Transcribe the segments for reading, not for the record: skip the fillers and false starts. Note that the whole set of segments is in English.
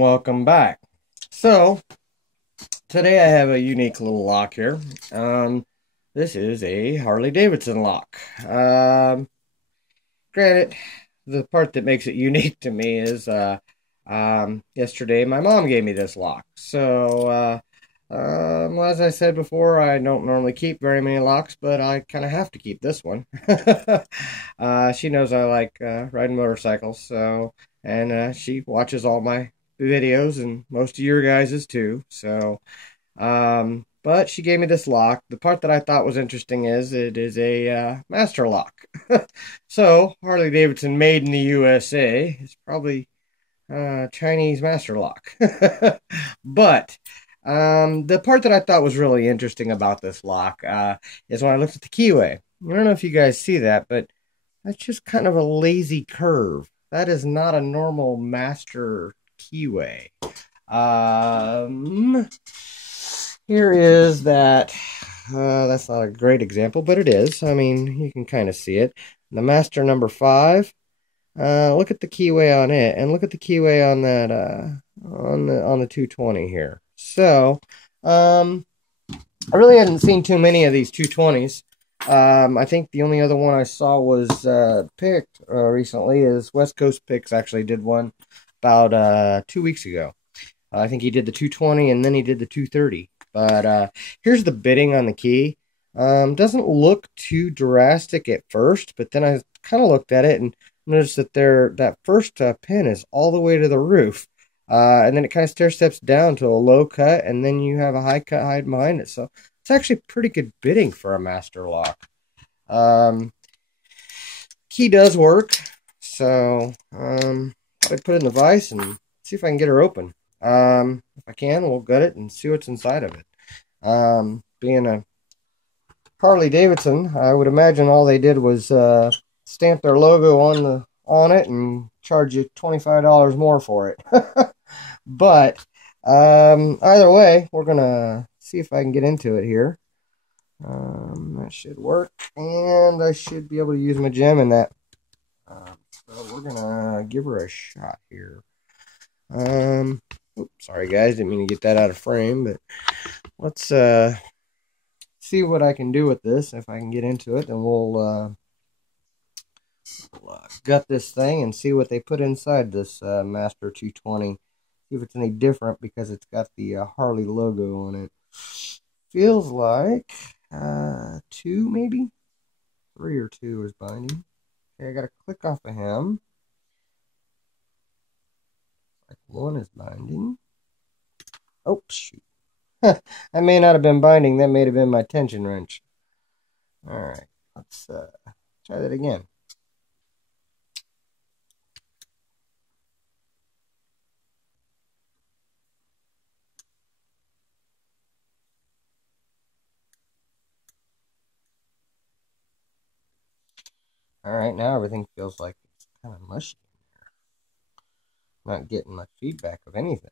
and welcome back. So today I have a unique little lock here. This is a Harley Davidson lock. Granted, the part that makes it unique to me is yesterday my mom gave me this lock. So as I said before, I don't normally keep very many locks, but I kind of have to keep this one. She knows I like riding motorcycles, so and she watches all my videos and most of your guys's too. So, but she gave me this lock. The part that I thought was interesting is it is a master lock. So Harley Davidson, made in the USA. It's probably Chinese master lock. But the part that I thought was really interesting about this lock is when I looked at the keyway. I don't know if you guys see that, but that's just kind of a lazy curve. That is not a normal master keyway. Here is that. That's not a great example, but it is. I mean, you can kind of see it. The master number 5. Look at the keyway on it, and look at the keyway on that on the 220 here. So, I really hadn't seen too many of these 220s. I think the only other one I saw was picked recently is West Coast Picks actually did one about 2 weeks ago. I think he did the 220 and then he did the 230. But here's the bitting on the key. Doesn't look too drastic at first, but then I kind of looked at it and noticed that that first pin is all the way to the roof. And then it kind of stair steps down to a low cut, and then you have a high cut hide behind it. So it's actually pretty good bitting for a master lock. Key does work, so I put it in the vise and see if I can get her open. If I can, we'll gut it and see what's inside of it. Being a Harley Davidson, I would imagine all they did was stamp their logo on it and charge you $25 more for it. But either way, we're gonna see if I can get into it here. That should work, and I should be able to use my gem in that. So we're gonna give her a shot here. Oops, sorry guys, didn't mean to get that out of frame, but let's see what I can do with this. If I can get into it, then we'll gut this thing and see what they put inside this Master 220. See if it's any different because it's got the Harley logo on it. Feels like 2 maybe? 3 or 2 is binding. Okay, I got to click off of him. Like 1 is binding. Oh, shoot. That may not have been binding. That may have been my tension wrench. Alright, let's try that again. Alright, now everything feels like it's kind of mushy in there. Not getting much feedback of anything.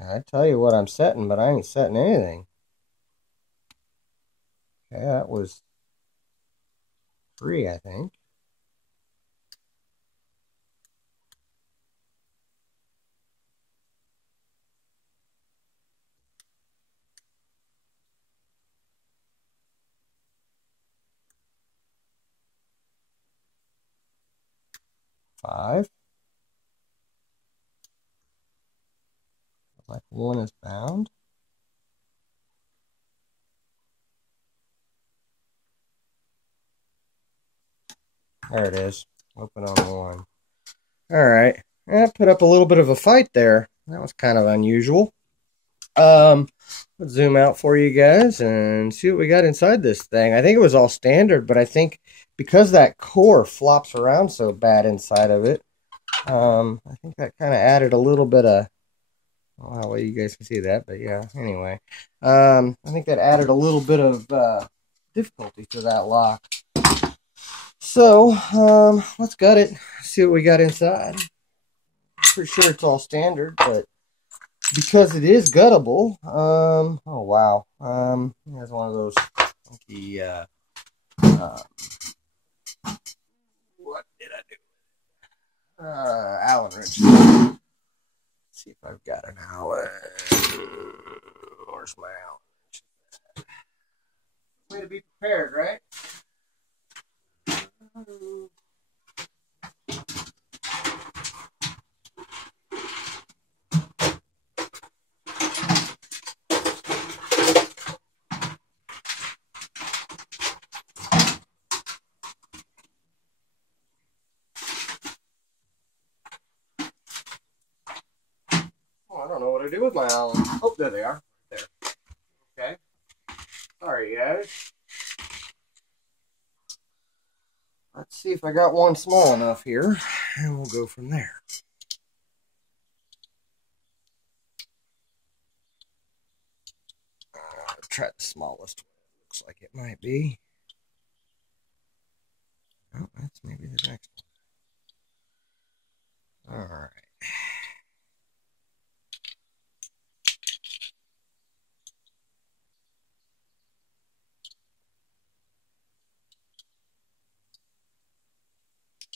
I tell you what I'm setting, but I ain't setting anything. Okay, that was 3, I think. Five. Like 1 is bound. There it is. Open on 1. Alright. I put up a little bit of a fight there. That was kind of unusual. Let's zoom out for you guys and see what we got inside this thing. I think it was all standard, but I think because that core flops around so bad inside of it, I think that kind of added a little bit of, well, you guys can see that, but yeah, anyway. I think that added a little bit of difficulty to that lock. So, let's gut it, see what we got inside. pretty sure it's all standard, but because it is guttable, oh wow, it has one of those funky, what did I do? Allen wrench. Let's see if I've got an Allen. Where's my Allen wrench? Way to be prepared, right? I don't know what to do with my Allen. Oh, there they are. There. Okay. Sorry, guys. Let's see if I got one small enough here, and we'll go from there. Try the smallest one. Looks like it might be. Oh, that's maybe the next one. All right.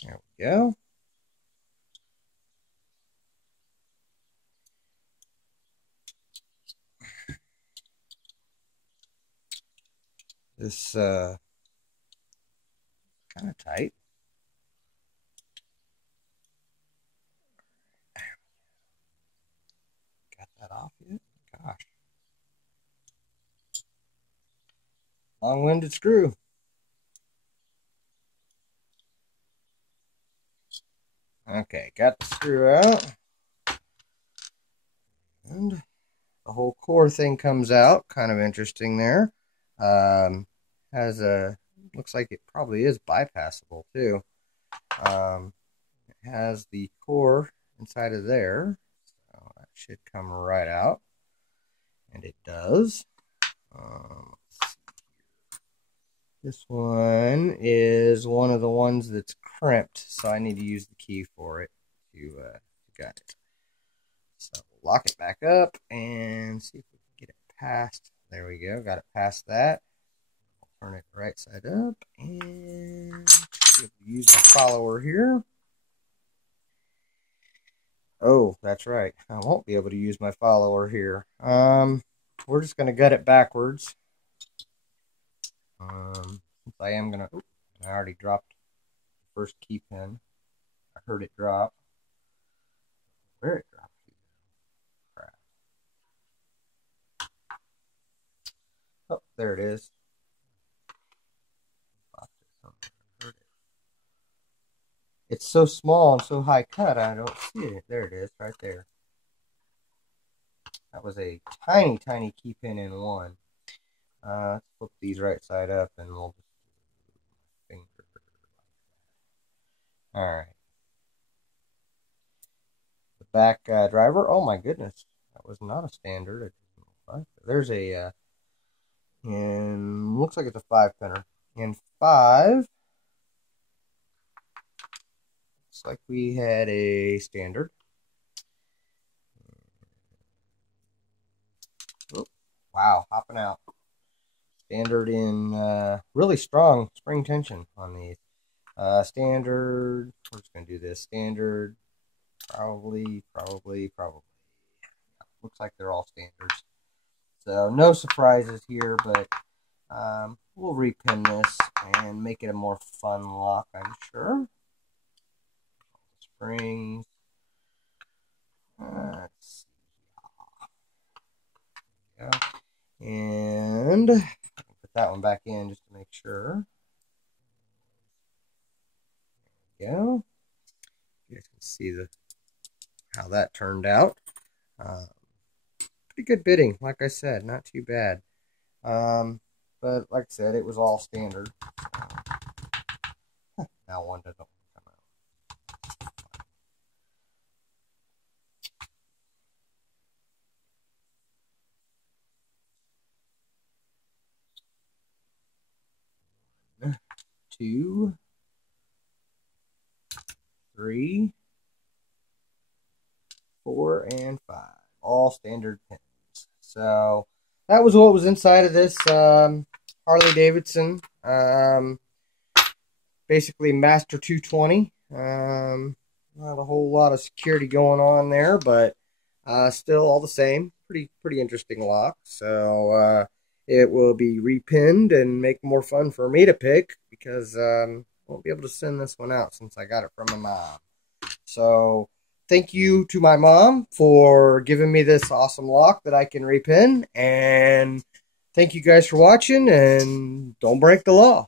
There we go. This kind of tight. Got that off yet? Gosh. Long-winded screw. Okay, got the screw out. And the whole core thing comes out. Kind of interesting there. Has a, looks like it probably is bypassable too. It has the core inside of there. So that should come right out. And it does. This one is one of the ones that's crimped, so I need to use the key for it to get it. So we'll lock it back up and see if we can get it past. There we go, got it past that. I'll turn it right side up and be able to use the follower here. Oh, that's right. I won't be able to use my follower here. We're just going to gut it backwards. Since I am going to... I already dropped the first key pin. I heard it drop. Where it dropped? Crap. Oh, there it is. It's so small and so high cut, I don't see it. There it is, right there. That was a tiny, tiny key pin in one. Let's flip these right side up and we'll just finger like that. Alright. The back driver, oh my goodness. That was not a standard. There's a, and looks like it's a 5-pinner. And 5, looks like we had a standard. Oh, wow, hopping out. Standard in really strong spring tension on these. Standard, we're just going to do this. Standard, probably. Looks like they're all standards. So no surprises here, but we'll repin this and make it a more fun lock, I'm sure. Springs. Let's see. There we go. And put that one back in just to make sure. There we go. You guys can see how that turned out. Pretty good bidding, like I said, not too bad. But like I said, it was all standard. Now one doesn't come out. Two, 3, 4, and 5. All standard pins. So that was what was inside of this Harley Davidson. Basically Master 220. Not a whole lot of security going on there, but still all the same. Pretty interesting lock. So it will be repinned and make more fun for me to pick because I won't be able to send this one out since I got it from my mom. So thank you to my mom for giving me this awesome lock that I can repin. And thank you guys for watching, and don't break the law.